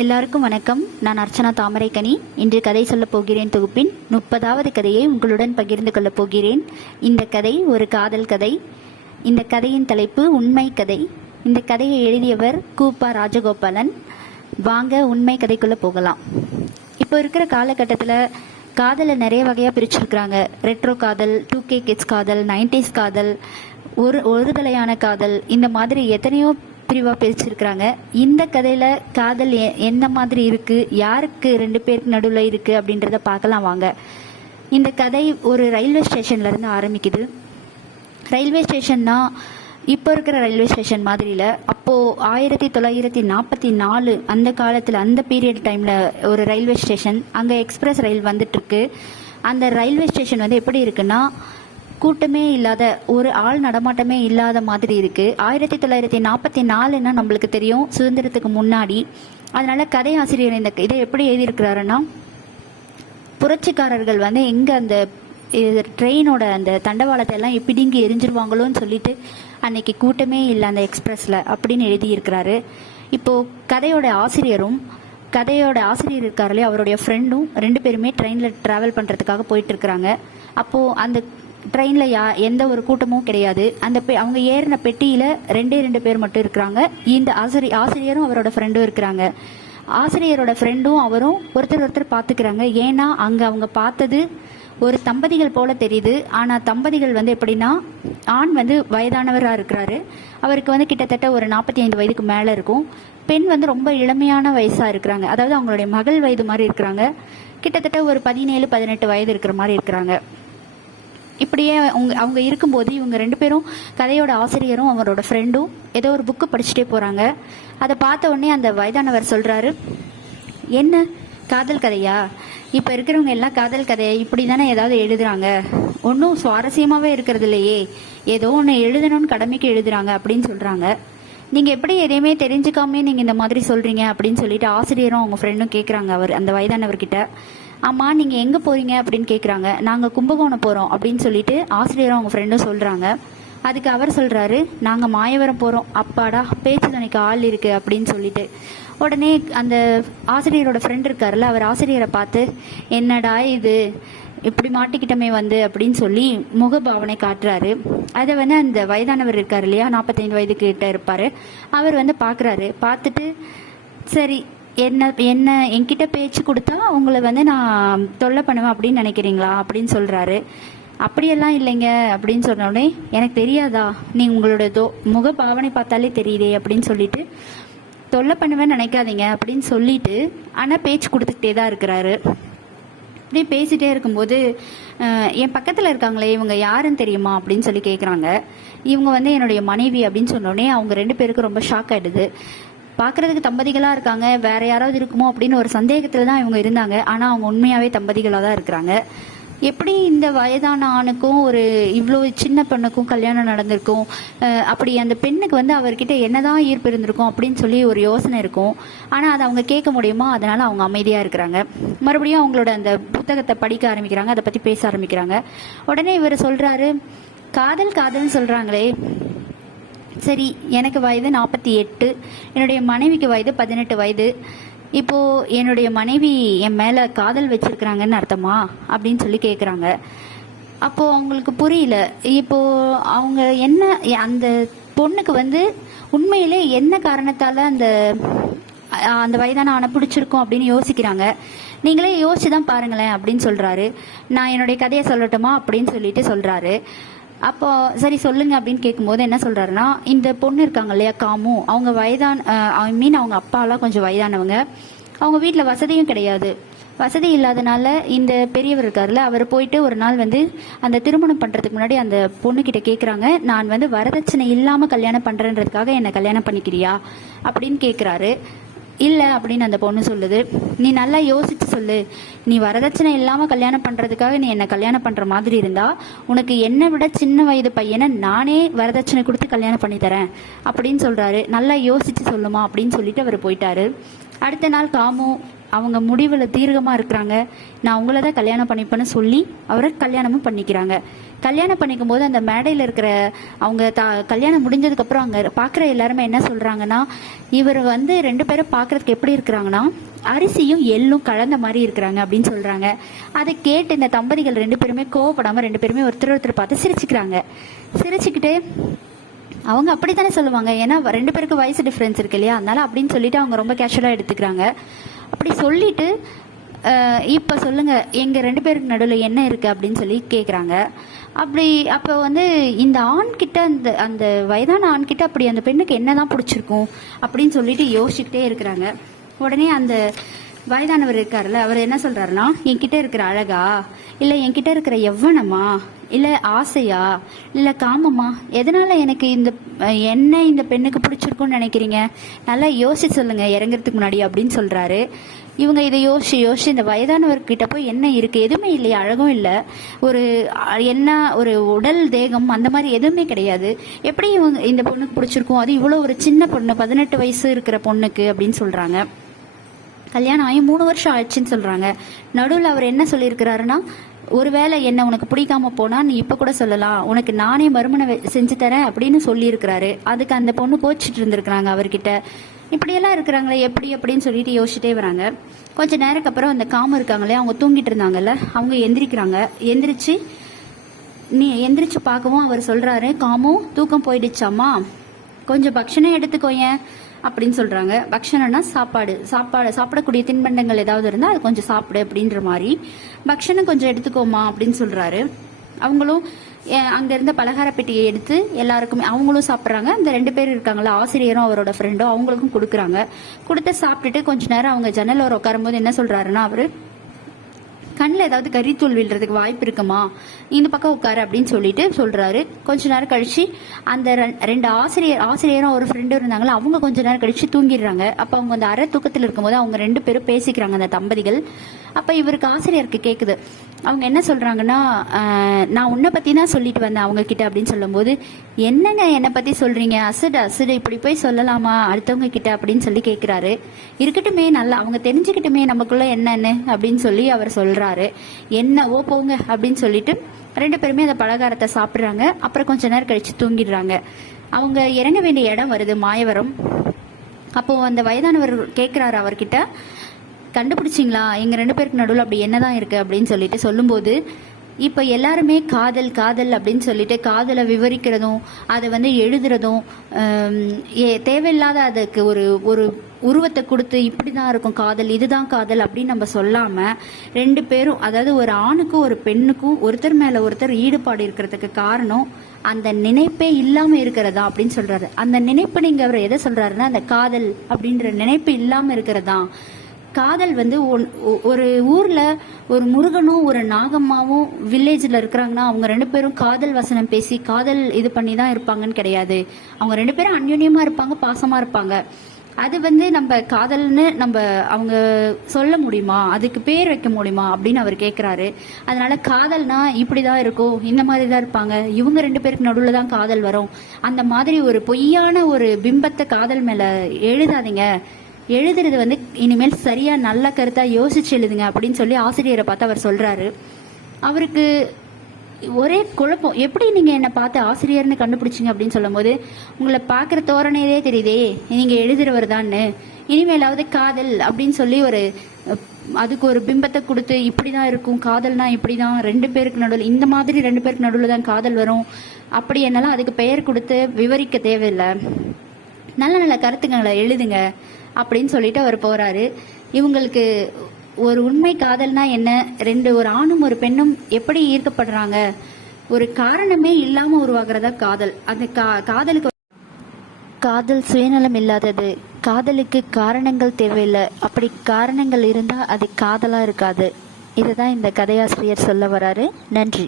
எல்லாருக்கும் வணக்கம். நான் அர்ச்சனா தாமரைக்கனி. இன்று கதை சொல்லப் போகிறேன் தொகுப்பின் 30வது கதையை உங்களுடன் பகிர்ந்து கொள்ளப் போகிறேன். இந்த கதை ஒரு காதல் கதை. இந்த கதையின் தலைப்பு உண்மை கதை. இந்த கதையை எழுதியவர் கூப்பா ராஜகோபாலன். வாங்க உண்மை கதைக்குள்ளே போகலாம். இப்போ இருக்கிற காலகட்டத்தில் காதலை நிறைய வகையாக பிரிச்சிருக்கிறாங்க. ரெட்ரோ காதல், 2K கிட்ஸ் காதல், 90s காதல், ஒரு தலையான காதல், இந்த மாதிரி எத்தனையோ பிரிவாக பிரிச்சிருக்கிறாங்க. இந்த கதையில் காதல் எந்த மாதிரி இருக்குது, யாருக்கு ரெண்டு பேருக்கு நடுவில் இருக்குது அப்படின்றத பார்க்கலாம் வாங்க. இந்த கதை ஒரு ரயில்வே ஸ்டேஷன்லேருந்து ஆரம்பிக்குது. ரயில்வே ஸ்டேஷன்னா இப்போ இருக்கிற ரயில்வே ஸ்டேஷன் மாதிரி இல்லை. அப்போது 1944 அந்த காலத்தில், அந்த பீரியட் டைமில் ஒரு ரயில்வே ஸ்டேஷன். அங்கே எக்ஸ்பிரஸ் ரயில் வந்துட்டுருக்கு. அந்த ரயில்வே ஸ்டேஷன் வந்து எப்படி இருக்குன்னா, கூட்டமே இல்லாத, ஒரு ஆள் நடமாட்டமே இல்லாத மாதிரி இருக்குது. 1944ன்னா நம்மளுக்கு தெரியும், சுதந்திரத்துக்கு முன்னாடி. அதனால கதை ஆசிரியர் இந்த இதை எப்படி எழுதியிருக்கிறாருன்னா, புரட்சிக்காரர்கள் வந்து எங்கே அந்த ட்ரெயினோட அந்த தண்டவாளத்தை எல்லாம் பிடுங்கி எரிஞ்சிருவாங்களோன்னு சொல்லிட்டு அன்னைக்கு கூட்டமே இல்லை அந்த எக்ஸ்பிரஸில் அப்படின்னு எழுதியிருக்கிறாரு. இப்போது கதையோட ஆசிரியர் இருக்காருலே, அவருடைய ஃப்ரெண்டும் ரெண்டு பேருமே ட்ரெயினில் ட்ராவல் பண்ணுறதுக்காக போயிட்டுருக்குறாங்க. அப்போது அந்த ட்ரெயினில் எந்த ஒரு கூட்டமும் கிடையாது. அந்த அவங்க ஏறின பெட்டியில் ரெண்டு பேர் மட்டும் இருக்கிறாங்க. இந்த ஆசிரியரும் அவரோட ஃப்ரெண்டும் இருக்கிறாங்க. ஆசிரியரோட ஃப்ரெண்டும் அவரும் ஒருத்தர் பார்த்துக்கிறாங்க. ஏன்னா அங்கே அவங்க பார்த்தது ஒரு தம்பதிகள் போல தெரியுது. ஆனால் தம்பதிகள் வந்து எப்படின்னா, ஆண் வந்து வயதானவராக இருக்கிறாரு. அவருக்கு வந்து கிட்டத்தட்ட ஒரு 45 வயதுக்கு மேலே இருக்கும். பெண் வந்து ரொம்ப இளமையான வயசாக இருக்கிறாங்க. அதாவது அவங்களுடைய மகள் வயது மாதிரி இருக்கிறாங்க. கிட்டத்தட்ட ஒரு 17-18 வயது இருக்கிற மாதிரி இருக்கிறாங்க. இப்படியே அவங்க இருக்கும்போது இவங்க ரெண்டு பேரும், கதையோட ஆசிரியரும் அவரோட ஃப்ரெண்டும், ஏதோ ஒரு புக்கு படிச்சுட்டே போகிறாங்க. அதை பார்த்த உடனே அந்த வயதானவர் சொல்கிறாரு, என்ன காதல் கதையா? இப்போ இருக்கிறவங்க எல்லாம் காதல் கதையை இப்படி தானே ஏதாவது எழுதுறாங்க, ஒன்றும் சுவாரஸ்யமாகவே இருக்கிறது இல்லையே, ஏதோ ஒன்று எழுதணும்னு கடமைக்கு எழுதுறாங்க அப்படின்னு சொல்கிறாங்க. நீங்கள் எப்படி எதையுமே தெரிஞ்சுக்காமே நீங்கள் இந்த மாதிரி சொல்கிறீங்க அப்படின்னு சொல்லிட்டு ஆசிரியரும் அவங்க ஃப்ரெண்டும் கேட்குறாங்க அந்த வயதானவர்கிட்ட. ஆமாம், நீங்கள் எங்கே போகிறீங்க அப்படின்னு கேட்குறாங்க. நாங்கள் கும்பகோணம் போகிறோம் அப்படின்னு சொல்லிட்டு ஆசிரியரும் அவங்க ஃப்ரெண்டும் சொல்கிறாங்க. அதுக்கு அவர் சொல்கிறாரு, நாங்கள் மாயவரம் போகிறோம். அப்பாடா, பேச்சு துணைக்கு ஆள் இருக்குது அப்படின்னு சொல்லிட்டு. உடனே அந்த ஆசிரியரோட ஃப்ரெண்ட் இருக்கார்ல, அவர் ஆசிரியரை பார்த்து, என்னடா இது இப்படி மாட்டிக்கிட்டமே வந்து அப்படின்னு சொல்லி முகபாவனை காட்டுறாரு. அதை வந்து அந்த வயதானவர் இருக்கார் இல்லையா, 45 வயதுக்கிட்ட இருப்பார், அவர் வந்து பார்க்குறாரு. பார்த்துட்டு, சரி என்ன என்கிட்ட பேச்சு கொடுத்தா உங்களை வந்து நான் தொல்லை பண்ணுவேன் அப்படின்னு நினைக்கிறீங்களா அப்படின்னு சொல்கிறாரு. அப்படியெல்லாம் இல்லைங்க அப்படின்னு சொன்ன உடனே, எனக்கு தெரியாதா, நீ உங்களோட முக பாவனை பார்த்தாலே தெரியுதே அப்படின்னு சொல்லிட்டு, தொல்லை பண்ணுவேன்னு நினைக்காதீங்க அப்படின்னு சொல்லிட்டு, ஆனால் பேச்சு கொடுத்துக்கிட்டே தான் இருக்கிறாரு. அப்படியே பேசிகிட்டே இருக்கும்போது, என் பக்கத்தில் இருக்காங்களே இவங்க யாருன்னு தெரியுமா அப்படின்னு சொல்லி கேட்குறாங்க. இவங்க வந்து என்னுடைய மனைவி அப்படின்னு சொன்னோடனே அவங்க ரெண்டு பேருக்கு ரொம்ப ஷாக் ஆகிடுது. பார்க்குறதுக்கு தம்பதிகளாக இருக்காங்க, வேற யாராவது இருக்குமோ அப்படின்னு ஒரு சந்தேகத்தில் தான் இவங்க இருந்தாங்க. ஆனால் அவங்க உண்மையாகவே தம்பதிகளாக தான் இருக்கிறாங்க. எப்படி இந்த வயதான ஆணுக்கும் ஒரு இவ்வளோ சின்ன பெண்ணுக்கும் கல்யாணம் நடந்திருக்கும், அப்படி அந்த பெண்ணுக்கு வந்து அவர்கிட்ட என்னதான் ஈர்ப்பு இருந்திருக்கும் அப்படின்னு சொல்லி ஒரு யோசனை இருக்கும். ஆனால் அதை அவங்க கேட்க முடியுமா? அதனால் அவங்க அமைதியாக இருக்கிறாங்க. மறுபடியும் அவங்களோட அந்த புத்தகத்தை படிக்க ஆரம்பிக்கிறாங்க, அதை பற்றி பேச ஆரம்பிக்கிறாங்க. உடனே இவர் சொல்கிறாரு, காதல்னு சொல்கிறாங்களே, சரி எனக்கு வயது 48, என்னுடைய மனைவிக்கு வயது 18 வயது. இப்போது என்னுடைய மனைவி என் மேலே காதல் வச்சிருக்கிறாங்கன்னு அர்த்தமா அப்படின்னு சொல்லி கேட்குறாங்க. அப்போது அவங்களுக்கு புரியல. இப்போது அவங்க என்ன, அந்த பொண்ணுக்கு வந்து உண்மையிலே என்ன காரணத்தால் அந்த வயதான ஆணை பிடிச்சிருக்கும் அப்படின்னு யோசிக்கிறாங்க. நீங்களே யோசிச்சு தான் பாருங்களேன் அப்படின்னு சொல்கிறாரு. நான் என்னுடைய கதையை சொல்லட்டுமா அப்படின்னு சொல்லிட்டு சொல்கிறாரு. அப்போ சரி சொல்லுங்க அப்படின்னு கேட்கும்போது என்ன சொல்றாருன்னா, இந்த பொண்ணு இருக்காங்க இல்லையா காமு, அவங்க அவங்க அப்பாலாம் கொஞ்சம் வயதானவங்க. அவங்க வீட்டில் வசதியும் கிடையாது. வசதி இல்லாதனால இந்த பெரியவர் இருக்காருல்ல, அவர் போயிட்டு ஒரு நாள் வந்து அந்த திருமணம் பண்ணுறதுக்கு முன்னாடி அந்த பொண்ணுக்கிட்ட கேட்குறாங்க, நான் வந்து வரதட்சணை இல்லாமல் கல்யாணம் பண்ணுறேன்றதுக்காக என்னை கல்யாணம் பண்ணிக்கிறியா அப்படின்னு கேட்குறாரு. இல்லை அப்படின்னு அந்த பொண்ணு சொல்லுது. நீ நல்லா யோசிச்சு சொல்லு, நீ வரதட்சணை இல்லாமல் கல்யாணம் பண்ணுறதுக்காக நீ என்னை கல்யாணம் பண்ணுற மாதிரி இருந்தா, உனக்கு என்னை விட சின்ன வயது பையனை நானே வரதட்சணை கொடுத்து கல்யாணம் பண்ணி தரேன் அப்படின்னு சொல்கிறாரு. நல்லா யோசிச்சு சொல்லுமா அப்படின்னு சொல்லிட்டு அவர் போயிட்டாரு. அடுத்த நாள் காமு அவங்க முடிவில் தீர்க்கமாக இருக்கிறாங்க. நான் உங்களை தான் கல்யாணம் பண்ணிப்பேன்னு சொல்லி அவரை கல்யாணமும் பண்ணிக்கிறாங்க. கல்யாணம் பண்ணிக்கும் போது அந்த மேடையில் இருக்கிற அவங்க கல்யாணம் முடிஞ்சதுக்கப்புறம் அங்கே பார்க்குற எல்லாருமே என்ன சொல்கிறாங்கன்னா, இவர் வந்து 2 பேரும் பார்க்குறதுக்கு எப்படி இருக்கிறாங்கன்னா அரிசியும் எள்ளும் கலந்த மாதிரி இருக்கிறாங்க அப்படின்னு சொல்கிறாங்க. அதை கேட்டு இந்த தம்பதிகள் 2 பேருமே கோவப்படாமல் 2 பேருமே ஒருத்தர் பார்த்து சிரிச்சுக்கிறாங்க. சிரிச்சுக்கிட்டு அவங்க அப்படி தானே சொல்லுவாங்க, ஏன்னா 2 பேருக்கு வயசு டிஃப்ரென்ஸ் இருக்கு இல்லையா, அதனால அப்படின்னு சொல்லிட்டு அவங்க ரொம்ப கேஷுவலாக எடுத்துக்கிறாங்க. அப்படி சொல்லிட்டு இப்போ சொல்லுங்கள் எங்கள் 2 பேருக்கு நடுவில் என்ன இருக்குது அப்படின்னு சொல்லி கேட்குறாங்க. அப்போ வந்து இந்த ஆண்கிட்ட அந்த வயதான ஆண்கிட்ட அப்படி அந்த பெண்ணுக்கு என்ன தான் பிடிச்சிருக்கும் அப்படின்னு சொல்லிட்டு யோசிச்சுக்கிட்டே இருக்கிறாங்க. உடனே அந்த வயதானவர் இருக்காருல்ல, அவர் என்ன சொல்கிறாருன்னா, என்கிட்ட இருக்கிற அழகா, இல்லை என்கிட்ட இருக்கிற எவ்வளமா, இல்லை ஆசையா, இல்லை காமமா, எதனால் எனக்கு இந்த பெண்ணுக்கு பிடிச்சிருக்குன்னு நினைக்கிறீங்க, நல்லா யோசிச்சு சொல்லுங்கள் இறங்குறதுக்கு முன்னாடி அப்படின்னு சொல்கிறாரு. இவங்க இதை யோசிச்சு இந்த வயதானவர்கிட்ட போய் என்ன இருக்குது, எதுவுமே இல்லையா, அழகும் இல்லை, ஒரு உடல் தேகம் அந்த மாதிரி எதுவுமே கிடையாது, எப்படி இந்த பொண்ணுக்கு பிடிச்சிருக்கும், அது இவ்வளோ ஒரு சின்ன பொண்ணு 18 வயசு இருக்கிற பொண்ணுக்கு அப்படின்னு சொல்கிறாங்க. கல்யாணம் ஆகி 3 வருஷம் ஆயிடுச்சுன்னு சொல்கிறாங்க. நடுவில் அவர் என்ன சொல்லியிருக்கிறாருன்னா, ஒருவேளை என்ன உனக்கு பிடிக்காம போனா நீ இப்போ கூட சொல்லலாம், உனக்கு நானே மறுமணம் செஞ்சு தரேன் அப்படின்னு சொல்லியிருக்கிறாரு. அதுக்கு அந்த பொண்ணு கோச்சிட்டு இருந்திருக்கிறாங்க அவர்கிட்ட. இப்படியெல்லாம் இருக்கிறாங்களே எப்படி அப்படின்னு சொல்லிட்டு யோசிச்சுட்டே வராங்க. கொஞ்சம் நேரத்துக்கு அப்புறம் அந்த காமம் இருக்காங்களே, அவங்க தூங்கிட்டு இருந்தாங்கல்ல, அவங்க எந்திரிக்கிறாங்க. எந்திரிச்சு பார்க்கவும் அவர் சொல்கிறாரு, காமும் தூக்கம் போயிடுச்சாமா, கொஞ்சம் பக்ஷணம் எடுத்துக்கோயேன் அப்படின்னு சொல்கிறாங்க. பக்ஷணம்னா சாப்பிடக்கூடிய தின்பண்டங்கள் ஏதாவது இருந்தால் அது கொஞ்சம் சாப்பிடு அப்படின்ற மாதிரி. பக்ஷணம் கொஞ்சம் எடுத்துக்கோமா அப்படின்னு சொல்கிறாரு. அவங்களும் அங்கே இருந்த பலகார பெட்டியை எடுத்து எல்லாருக்குமே அவங்களும் சாப்பிட்றாங்க. அந்த 2 பேர் இருக்காங்களா, ஆசிரியரும் அவரோட ஃப்ரெண்டும், அவங்களுக்கும் கொடுக்குறாங்க. கொடுத்து சாப்பிட்டுட்டு கொஞ்ச நேரம் அவங்க ஜன்னல் ஓரம் உட்காரும்போது என்ன சொல்கிறாருன்னா, அவர் கண்ணில் ஏதாவது கறித்தூள் விழுறதுக்கு வாய்ப்பு இருக்குமா, இந்த பக்கம் உட்காரு அப்படின்னு சொல்லிட்டு சொல்கிறாரு. கொஞ்ச நேரம் கழிச்சு அந்த 2 ஆசிரியரும் ஒரு ஃப்ரெண்டும் இருந்தாங்களா, அவங்க கொஞ்ச நேரம் கழிச்சு தூங்கிடுறாங்க. அப்போ அவங்க அந்த அரை தூக்கத்தில் இருக்கும்போது அவங்க 2 பேரும் பேசிக்கிறாங்க அந்த தம்பதிகள். அப்போ இவருக்கு ஆசிரியருக்கு கேட்குது. அவங்க என்ன சொல்கிறாங்கன்னா, நான் உன்னை பற்றி தான் சொல்லிட்டு வந்தேன் அவங்க கிட்ட அப்படின்னு சொல்லும்போது, என்னங்க என்னை பற்றி சொல்கிறீங்க, அசடு இப்படி போய் சொல்லலாமா அடுத்தவங்க கிட்ட அப்படின்னு சொல்லி கேட்குறாரு. இருக்கட்டுமே, நல்லா அவங்க தெரிஞ்சுக்கிட்டுமே நமக்குள்ள என்னன்னு அப்படின்னு சொல்லி அவர் சொல்கிறாரு. என்னவோ போங்க அப்படின்னு சொல்லிட்டு 2 பேருமே அந்த பலகாரத்தை சாப்பிட்றாங்க. அப்புறம் கொஞ்ச நேரம் கழிச்சு தூங்கிடுறாங்க. அவங்க இறங்க வேண்டிய இடம் வருது, மாயவரம். அப்போது அந்த வயதானவர் கேட்குறாரு அவர்கிட்ட, கண்டுபிடிச்சிங்களா எங்கள் 2 பேருக்கு நடுவில் அப்படி என்னதான் இருக்குது அப்படின்னு சொல்லிட்டு சொல்லும்போது, இப்போ எல்லாருமே காதல் அப்படின்னு சொல்லிட்டு காதலை விவரிக்கிறதும் அதை வந்து எழுதுறதும் தேவையில்லாத அதுக்கு ஒரு உருவத்தை கொடுத்து இப்படி தான் இருக்கும் காதல், இதுதான் காதல் அப்படின்னு நம்ம சொல்லாமல் 2 பேரும், அதாவது ஒரு ஆணுக்கும் ஒரு பெண்ணுக்கும் ஒருத்தர் மேலே ஒருத்தர் ஈடுபாடு இருக்கிறதுக்கு காரணம் அந்த நினைப்பே இல்லாமல் இருக்கிறதா அப்படின்னு சொல்கிறாரு. அந்த நினைப்பு நீங்கள் அவர் எதை சொல்கிறாருன்னா, அந்த காதல் அப்படின்ற நினைப்பு இல்லாமல் இருக்கிறதா. காதல் வந்து ஒரு ஊரில் ஒரு முருகனும் ஒரு நாகம்மாவும் வில்லேஜில் இருக்கிறாங்கன்னா அவங்க 2 பேரும் காதல் வசனம் பேசி காதல் இது பண்ணி தான் இருப்பாங்கன்னு கிடையாது. அவங்க 2 பேரும் அந்யோன்யமாக இருப்பாங்க, பாசமாக இருப்பாங்க. அது வந்து நம்ம காதல்னு அவங்க சொல்ல முடியுமா, அதுக்கு பேர் வைக்க முடியுமா அப்படின்னு அவர் கேட்குறாரு. அதனால காதல்னா இப்படி தான் இருக்கும், இந்த மாதிரி தான் இருப்பாங்க, இவங்க 2 பேருக்கு நடுவில் தான் காதல் வரும், அந்த மாதிரி ஒரு பொய்யான ஒரு பிம்பத்தை காதல் மேலே எழுதாதீங்க, எழுதுறது வந்து இனிமேல் சரியா நல்ல கருத்தா யோசிச்சு எழுதுங்க அப்படின்னு சொல்லி ஆசிரியரை பார்த்து அவர் சொல்றாரு. அவருக்கு ஒரே குழப்பம், எப்படி நீங்க என்னை பார்த்து ஆசிரியர்னு கண்டுபிடிச்சிங்க அப்படின்னு சொல்லும் போது, உங்களை பார்க்குற தோரணையே தெரியுதே நீங்க எழுதுறவர் தான்னு, இனிமேலாவது காதல் அப்படின்னு சொல்லி அதுக்கு ஒரு பிம்பத்தை கொடுத்து இப்படிதான் இருக்கும் காதல்னா, இப்படிதான் 2 பேருக்கு நடுவில் இந்த மாதிரி 2 பேருக்கு நடுவில் தான் காதல் வரும் அப்படி என்னெல்லாம் அதுக்கு பெயர் கொடுத்து விவரிக்க தேவையில்லை, நல்ல நல்ல கருத்துக்களை எழுதுங்க அப்படின்னு சொல்லிட்டு அவர் போறாரு. இவங்களுக்கு ஒரு உண்மை காதல்னா என்ன, ஒரு ஆணும் ஒரு பெண்ணும் எப்படி ஈர்க்கப்படுறாங்க, ஒரு காரணமே இல்லாம உருவாகிறதா காதல். அந்த காதல் சுயநலம் இல்லாதது, காதலுக்கு காரணங்கள் தேவையில்லை, அப்படி காரணங்கள் இருந்தா அது காதலா இருக்காது. இதுதான் இந்த கதையாசிரியர் சொல்ல வராரு. நன்றி.